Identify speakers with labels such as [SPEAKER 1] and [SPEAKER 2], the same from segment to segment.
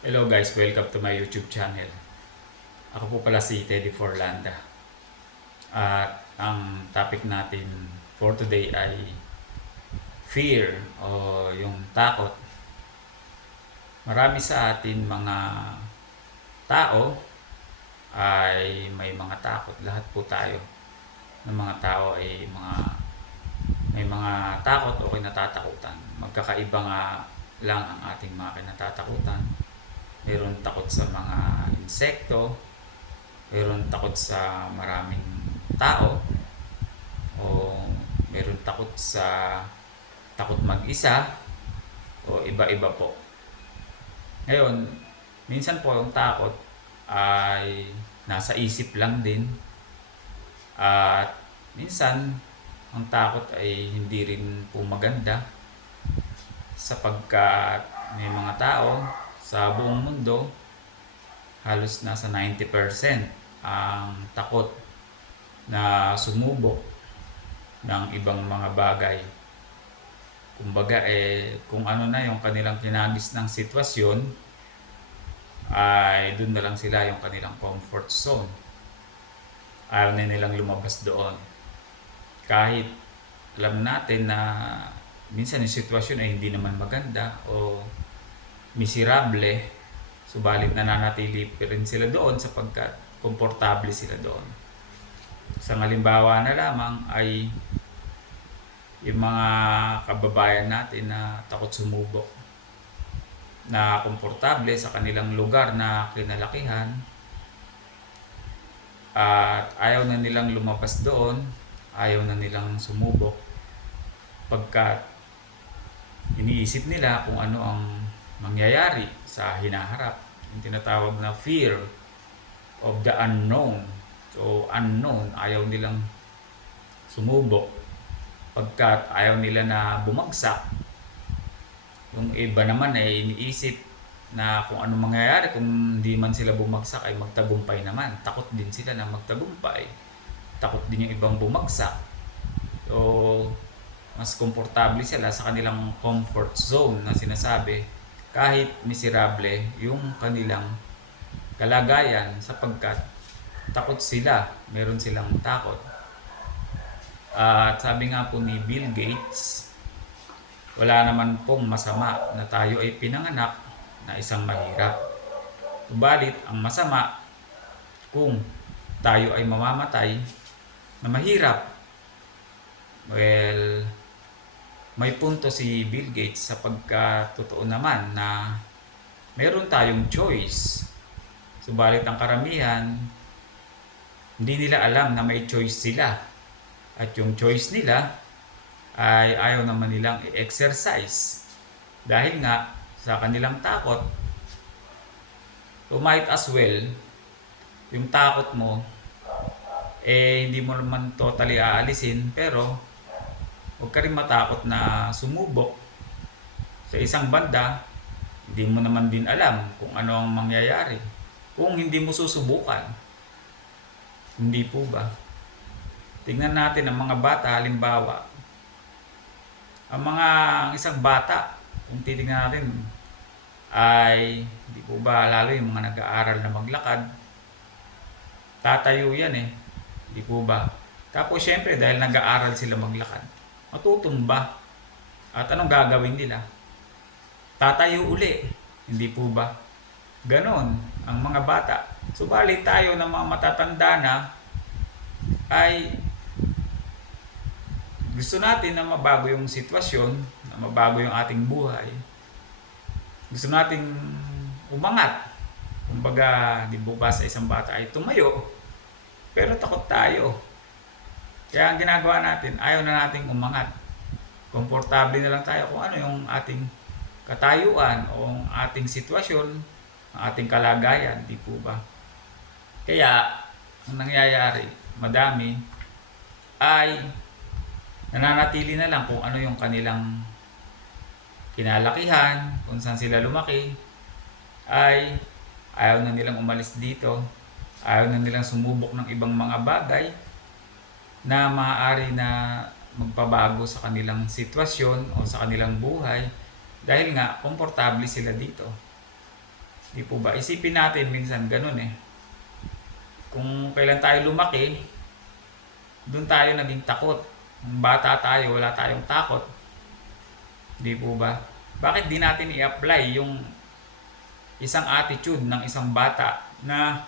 [SPEAKER 1] Hello guys, welcome to my YouTube channel. Ako po pala si Teddy Forlanda. At ang topic natin for today ay fear o yung takot. Marami sa atin mga tao ay may mga takot. Lahat po tayo ng mga tao ay mga may mga takot o kinatatakutan. Magkakaiba nga lang ang ating mga kinatatakutan. Mayroon takot sa mga insekto, mayroon takot sa maraming tao, o mayroon takot sa takot mag-isa, o iba-iba po. Ngayon, minsan po yung takot ay nasa isip lang din. At minsan, ang takot ay hindi rin po maganda sapagkat may mga tao sa buong mundo halos nasa 90% ang takot na sumubok ng ibang mga bagay. Kumbaga eh kung ano na yung kanilang kinagis ng sitwasyon ay doon na lang sila yung kanilang comfort zone. Ayaw na nilang lumabas doon. Kahit alam natin na minsan yung sitwasyon ay hindi naman maganda o miserable, subalit nananatili pa rin sila doon sapagkat komportable sila doon. Sa halimbawa na lamang ay yung mga kababayan natin na takot sumubok na komportable sa kanilang lugar na kinalakihan at ayaw na nilang lumabas doon, ayaw na nilang sumubok pagkat iniisip nila kung ano ang mangyayari sa hinaharap. Yung tinatawag na fear of the unknown. So, unknown, ayaw nilang sumubok pagkat ayaw nila na bumagsak. Yung iba naman ay iniisip na kung ano mangyayari kung hindi man sila bumagsak ay magtagumpay naman. Takot din sila na magtagumpay. Takot din yung ibang bumagsak. So, mas komportable sila sa kanilang comfort zone na sinasabi kahit miserable yung kanilang kalagayan sapagkat takot sila, meron silang takot. At sabi nga po ni Bill Gates, wala naman pong masama na tayo ay pinanganak na isang mahirap. Subalit, ang masama kung tayo ay mamamatay na mahirap. Well, may punto si Bill Gates sapagkat totoo naman na meron tayong choice. Subalit ang karamihan, hindi nila alam na may choice sila. At yung choice nila ay ayaw naman nilang i-exercise. Dahil nga sa kanilang takot, so might as well, yung takot mo, eh hindi mo naman totally aalisin, pero huwag ka rin matakot na sumubok sa isang banda, hindi mo naman din alam kung ano ang mangyayari. Kung hindi mo susubukan, hindi po ba? Tingnan natin ang mga bata, halimbawa, ang mga ang isang bata, kung titingnan natin, ay, hindi po ba, lalo yung mga nag-aaral na maglakad, tatayo yan eh. Hindi po ba? Tapos syempre, dahil nag-aaral sila maglakad, matutumba. At anong gagawin nila? Tatayo uli. Hindi po ba? Ganon ang mga bata. Subalit tayo ng mga matatanda na ay gusto natin na mabago yung sitwasyon, na mabago yung ating buhay. Gusto nating umangat. Kumbaga, di ba sa isang bata ay tumayo, pero takot tayo. Kaya ang ginagawa natin, ayaw na nating umangat. Komportable na lang tayo kung ano yung ating katayuan o ang ating sitwasyon, ang ating kalagayan, di po ba? Kaya, ang nangyayari, madami, ay nananatili na lang kung ano yung kanilang kinalakihan, kung saan sila lumaki, ay ayaw na nilang umalis dito, ayaw na nilang sumubok ng ibang mga bagay na maaari na magpabago sa kanilang sitwasyon o sa kanilang buhay dahil nga komportable sila dito. Di po ba? Isipin natin minsan ganun eh. Kung kailan tayo lumaki, doon tayo naging takot. Nung bata tayo, wala tayong takot. Di po ba? Bakit di natin i-apply yung isang attitude ng isang bata na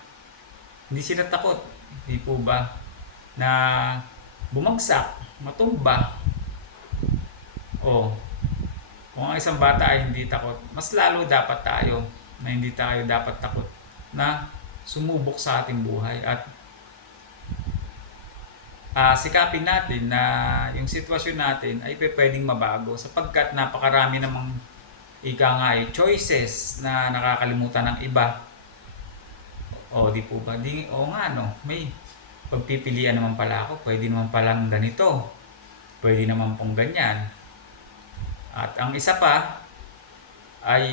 [SPEAKER 1] hindi sila takot? Di po ba? Na bumagsak, matumba. O, kung ang isang bata ay hindi takot, mas lalo dapat tayo na hindi tayo dapat takot na sumubok sa ating buhay at ah sikapin natin na yung sitwasyon natin ay pwedeng mabago sapagkat napakarami namang ika nga eh, choices na nakakalimutan ng iba. O di po ba? Di, o nga no, may pagpipilian naman pala ako. Pwede naman palang ganito. Pwede naman pong ganyan. At ang isa pa ay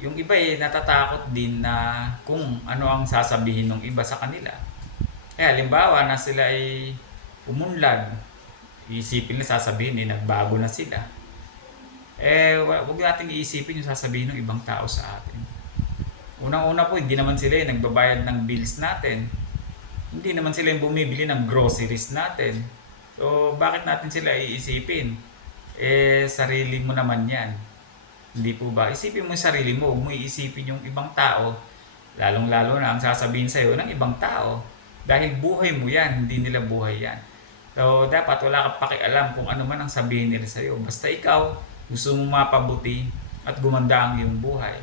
[SPEAKER 1] yung iba eh natatakot din na kung ano ang sasabihin ng iba sa kanila. Kaya halimbawa na sila ay umunlad, isipin na sasabihin eh nagbago na sila. Eh wa- wag nating iisipin yung sasabihin ng ibang tao sa atin. Unang-una po, hindi naman sila yung nagbabayad ng bills natin. Hindi naman sila yung bumibili ng groceries natin. So, bakit natin sila iisipin? Eh, sarili mo naman yan. Hindi po ba? Isipin mo yung sarili mo, huwag mo iisipin yung ibang tao. Lalong-lalo na ang sasabihin sa'yo ng ibang tao. Dahil buhay mo yan, hindi nila buhay yan. So, dapat wala kang pakialam kung ano man ang sabihin nila sa'yo. Basta ikaw, gusto mo mapabuti at gumanda ang iyong buhay.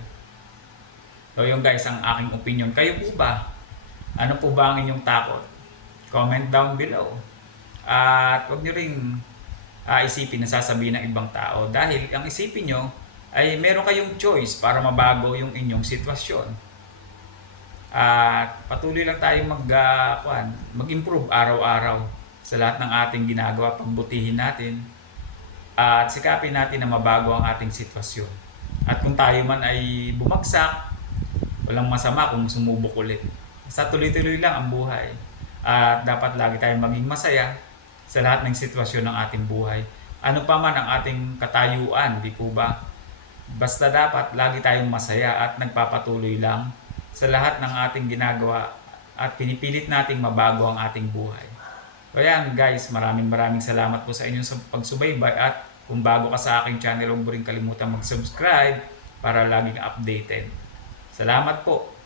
[SPEAKER 1] So, yung guys, ang aking opinion. Kayo po ba? Ano po ba ang inyong takot? Comment down below. At huwag nyo ring ah, isipin na sasabihin ng ibang tao dahil ang isipin nyo ay meron kayong choice para mabago yung inyong sitwasyon. At patuloy lang tayong mag, kuwan, mag-improve araw-araw sa lahat ng ating ginagawa, pagbutihin natin at sikapin natin na mabago ang ating sitwasyon. At kung tayo man ay bumagsak, walang masama kung sumubok ulit. Basta tuloy-tuloy lang ang buhay. At dapat lagi tayong maging masaya sa lahat ng sitwasyon ng ating buhay. Ano pa man ang ating katayuan, di po ba? Basta dapat lagi tayong masaya at nagpapatuloy lang sa lahat ng ating ginagawa at pinipilit nating mabago ang ating buhay. So yan guys, maraming maraming salamat po sa inyong sub- pagsubaybay at kung bago ka sa aking channel, huwag mo rin kalimutan mag-subscribe para laging updated. Salamat po.